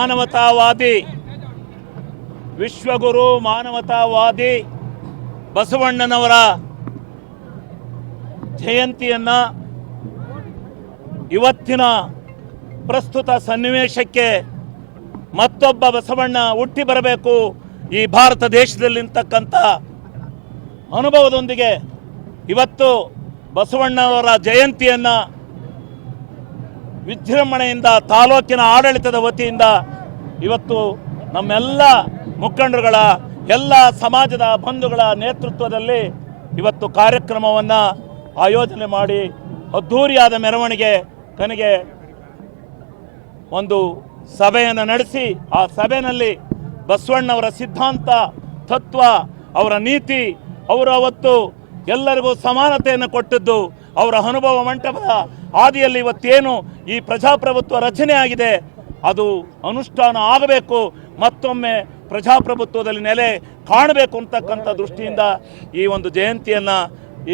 ಮಾನವತಾವಾದಿ ವಿಶ್ವಗುರು ಮಾನವತಾವಾದಿ ಬಸವಣ್ಣನವರ ಜಯಂತಿಯನ್ನು ಇವತ್ತಿನ ಪ್ರಸ್ತುತ ಸನ್ನಿವೇಶಕ್ಕೆ ಮತ್ತೊಬ್ಬ ಬಸವಣ್ಣ ಹುಟ್ಟಿ ಬರಬೇಕು ಈ ಭಾರತ ದೇಶದಲ್ಲಿರ್ತಕ್ಕಂಥ ಅನುಭವದೊಂದಿಗೆ ಇವತ್ತು ಬಸವಣ್ಣನವರ ಜಯಂತಿಯನ್ನು ವಿಜೃಂಭಣೆಯಿಂದ ತಾಲೂಕಿನ ಆಡಳಿತದ ವತಿಯಿಂದ ಇವತ್ತು ನಮ್ಮೆಲ್ಲ ಮುಖಂಡರುಗಳ ಎಲ್ಲ ಸಮಾಜದ ಬಂಧುಗಳ ನೇತೃತ್ವದಲ್ಲಿ ಇವತ್ತು ಕಾರ್ಯಕ್ರಮವನ್ನು ಆಯೋಜನೆ ಮಾಡಿ ಅದ್ಧೂರಿಯಾದ ಮೆರವಣಿಗೆ ಕೊನೆಗೆ ಒಂದು ಸಭೆಯನ್ನು ನಡೆಸಿ ಆ ಸಭೆಯಲ್ಲಿ ಬಸವಣ್ಣವರ ಸಿದ್ಧಾಂತ ತತ್ವ ಅವರ ನೀತಿ ಅವರು ಅವತ್ತು ಎಲ್ಲರಿಗೂ ಸಮಾನತೆಯನ್ನು ಕೊಟ್ಟದ್ದು ಅವರ ಅನುಭವ ಮಂಟಪದ ಆದಿಯಲ್ಲಿ ಇವತ್ತೇನು ಈ ಪ್ರಜಾಪ್ರಭುತ್ವ ರಚನೆ ಆಗಿದೆ ಅದು ಅನುಷ್ಠಾನ ಆಗಬೇಕು, ಮತ್ತೊಮ್ಮೆ ಪ್ರಜಾಪ್ರಭುತ್ವದಲ್ಲಿ ನೆಲೆ ಕಾಣಬೇಕು ಅಂತಕ್ಕಂಥ ದೃಷ್ಟಿಯಿಂದ ಈ ಒಂದು ಜಯಂತಿಯನ್ನು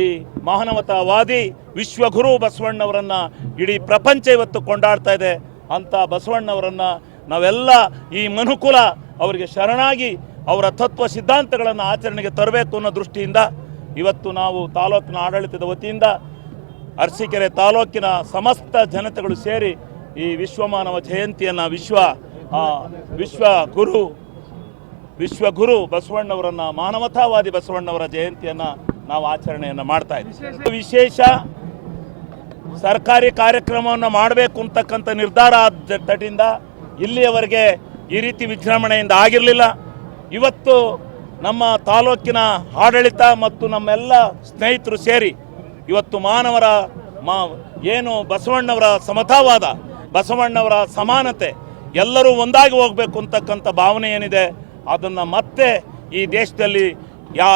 ಈ ಮಾನವತಾವಾದಿ ವಿಶ್ವಗುರು ಬಸವಣ್ಣವರನ್ನು ಇಡೀ ಪ್ರಪಂಚ ಇವತ್ತು ಕೊಂಡಾಡ್ತಾ ಇದೆ. ಅಂಥ ಬಸವಣ್ಣವರನ್ನು ನಾವೆಲ್ಲ ಈ ಮನುಕುಲ ಅವರಿಗೆ ಶರಣಾಗಿ ಅವರ ತತ್ವ ಸಿದ್ಧಾಂತಗಳನ್ನು ಆಚರಣೆಗೆ ತರಬೇಕು ಅನ್ನೋ ದೃಷ್ಟಿಯಿಂದ ಇವತ್ತು ನಾವು ತಾಲೂಕಿನ ಆಡಳಿತದ ವತಿಯಿಂದ ಅರಸೀಕೆರೆ ತಾಲೂಕಿನ ಸಮಸ್ತ ಜನತೆಗಳು ಸೇರಿ ಈ ವಿಶ್ವಮಾನವ ಜಯಂತಿಯನ್ನು ವಿಶ್ವಗುರು ಬಸವಣ್ಣವರನ್ನು ಮಾನವತಾವಾದಿ ಬಸವಣ್ಣವರ ಜಯಂತಿಯನ್ನು ನಾವು ಆಚರಣೆಯನ್ನು ಮಾಡ್ತಾ ಇದ್ದೀವಿ. ವಿಶೇಷ ಸರ್ಕಾರಿ ಕಾರ್ಯಕ್ರಮವನ್ನು ಮಾಡಬೇಕು ಅಂತಕ್ಕಂಥ ನಿರ್ಧಾರ ಆದ ತಟಿಂದ ಇಲ್ಲಿಯವರೆಗೆ ಈ ರೀತಿ ವಿಜೃಂಭಣೆಯಿಂದ ಆಗಿರಲಿಲ್ಲ. ಇವತ್ತು ನಮ್ಮ ತಾಲೂಕಿನ ಆಡಳಿತ ಮತ್ತು ನಮ್ಮೆಲ್ಲ ಸ್ನೇಹಿತರು ಸೇರಿ ಇವತ್ತು ಏನು ಬಸವಣ್ಣವರ ಸಮತಾವಾದ ಬಸವಣ್ಣವರ ಸಮಾನತೆ ಎಲ್ಲರೂ ಒಂದಾಗಿ ಹೋಗಬೇಕು ಅಂತಕ್ಕಂಥ ಭಾವನೆ ಏನಿದೆ ಅದನ್ನು ಮತ್ತೆ ಈ ದೇಶದಲ್ಲಿ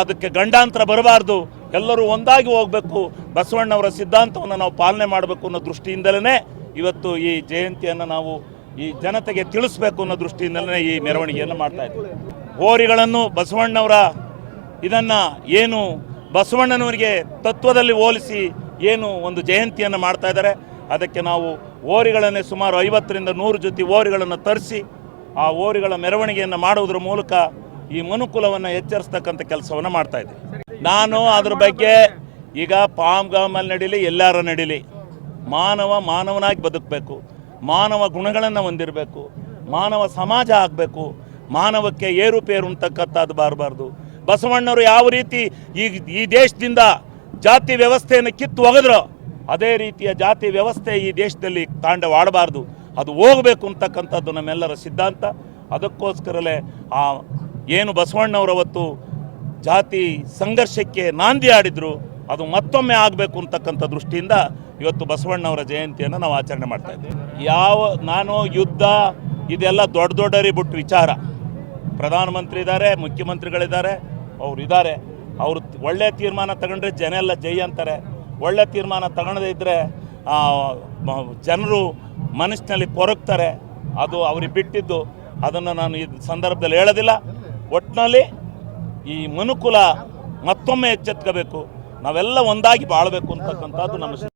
ಅದಕ್ಕೆ ಗಂಡಾಂತರ ಬರಬಾರ್ದು, ಎಲ್ಲರೂ ಒಂದಾಗಿ ಹೋಗಬೇಕು, ಬಸವಣ್ಣವರ ಸಿದ್ಧಾಂತವನ್ನು ನಾವು ಪಾಲನೆ ಮಾಡಬೇಕು ಅನ್ನೋ ದೃಷ್ಟಿಯಿಂದಲೇ ಇವತ್ತು ಈ ಜಯಂತಿಯನ್ನು ನಾವು ಈ ಜನತೆಗೆ ತಿಳಿಸ್ಬೇಕು ಅನ್ನೋ ದೃಷ್ಟಿಯಿಂದಲೇ ಈ ಮೆರವಣಿಗೆಯನ್ನು ಮಾಡ್ತಾ ಇದ್ದೀವಿ. ಹೋರಿಗಳನ್ನು ಬಸವಣ್ಣವರ ಇದನ್ನು ಏನು ಬಸವಣ್ಣನವರಿಗೆ ತತ್ವದಲ್ಲಿ ಹೋಲಿಸಿ ಏನು ಒಂದು ಜಯಂತಿಯನ್ನು ಮಾಡ್ತಾ ಇದ್ದಾರೆ, ಅದಕ್ಕೆ ನಾವು ಹೋರಿಗಳನ್ನೇ ಸುಮಾರು 50ರಿಂದ 100 ಜೊತೆ ಹೋರಿಗಳನ್ನು ತರಿಸಿ ಆ ಹೋರಿಗಳ ಮೆರವಣಿಗೆಯನ್ನು ಮಾಡುವುದರ ಮೂಲಕ ಈ ಮನುಕುಲವನ್ನು ಎಚ್ಚರಿಸ್ತಕ್ಕಂಥ ಕೆಲಸವನ್ನು ಮಾಡ್ತಾ ಇದ್ದೀವಿ. ನಾನು ಅದ್ರ ಬಗ್ಗೆ ಈಗ ಪಾಮ್ಗಾಮಲ್ಲಿ ನಡೀಲಿ ಎಲ್ಲಾರ ನಡೀಲಿ ಮಾನವನಾಗಿ ಬದುಕಬೇಕು, ಮಾನವ ಗುಣಗಳನ್ನು ಹೊಂದಿರಬೇಕು, ಮಾನವ ಸಮಾಜ ಆಗಬೇಕು, ಮಾನವಕ್ಕೆ ಏರುಪೇರು ಅಂತಕ್ಕಂಥದ್ದು ಬರಬಾರ್ದು. ಬಸವಣ್ಣವರು ಯಾವ ರೀತಿ ಈ ದೇಶದಿಂದ ಜಾತಿ ವ್ಯವಸ್ಥೆಯನ್ನು ಕಿತ್ತು ಒಗೆದ್ರು ಅದೇ ರೀತಿಯ ಜಾತಿ ವ್ಯವಸ್ಥೆ ಈ ದೇಶದಲ್ಲಿ ತಾಂಡವಾಡಬಾರ್ದು, ಅದು ಹೋಗಬೇಕು ಅಂತಕ್ಕಂಥದ್ದು ನಮ್ಮೆಲ್ಲರ ಸಿದ್ಧಾಂತ. ಅದಕ್ಕೋಸ್ಕರಲೇ ಏನು ಬಸವಣ್ಣವರು ಅವತ್ತು ಜಾತಿ ಸಂಘರ್ಷಕ್ಕೆ ನಾಂದಿ ಆಡಿದ್ರು ಅದು ಮತ್ತೊಮ್ಮೆ ಆಗಬೇಕು ಅಂತಕ್ಕಂಥ ದೃಷ್ಟಿಯಿಂದ ಇವತ್ತು ಬಸವಣ್ಣವರ ಜಯಂತಿಯನ್ನು ನಾವು ಆಚರಣೆ ಮಾಡ್ತಾ ಇದ್ದೀವಿ. ನಾನು ಯುದ್ಧ ಇದೆಲ್ಲ ದೊಡ್ಡವರಿಗೆ ಬಿಟ್ಟು ವಿಚಾರ. ಪ್ರಧಾನಮಂತ್ರಿ ಇದ್ದಾರೆ, ಮುಖ್ಯಮಂತ್ರಿಗಳಿದ್ದಾರೆ, ಇದ್ದಾರೆ. ಅವರು ಒಳ್ಳೆ ತೀರ್ಮಾನ ತಗೊಂಡ್ರೆ ಜನ ಎಲ್ಲ ಜೈ ಅಂತಾರೆ, ಒಳ್ಳೆ ತೀರ್ಮಾನ ತಗೊಳ್ಳದೇ ಇದ್ದರೆ ಜನರು ಮನಸ್ಸಿನಲ್ಲಿ ಕೊರಗ್ತಾರೆ. ಅದು ಅವ್ರಿಗೆ ಬಿಟ್ಟಿದ್ದು, ಅದನ್ನು ನಾನು ಈ ಸಂದರ್ಭದಲ್ಲಿ ಹೇಳೋದಿಲ್ಲ. ಒಟ್ಟಿನಲ್ಲಿ ಈ ಮನುಕುಲ ಮತ್ತೊಮ್ಮೆ ಎಚ್ಚೆತ್ಕೋಬೇಕು, ನಾವೆಲ್ಲ ಒಂದಾಗಿ ಬಾಳಬೇಕು ಅಂತಕ್ಕಂಥದ್ದು ನಮ್ಮ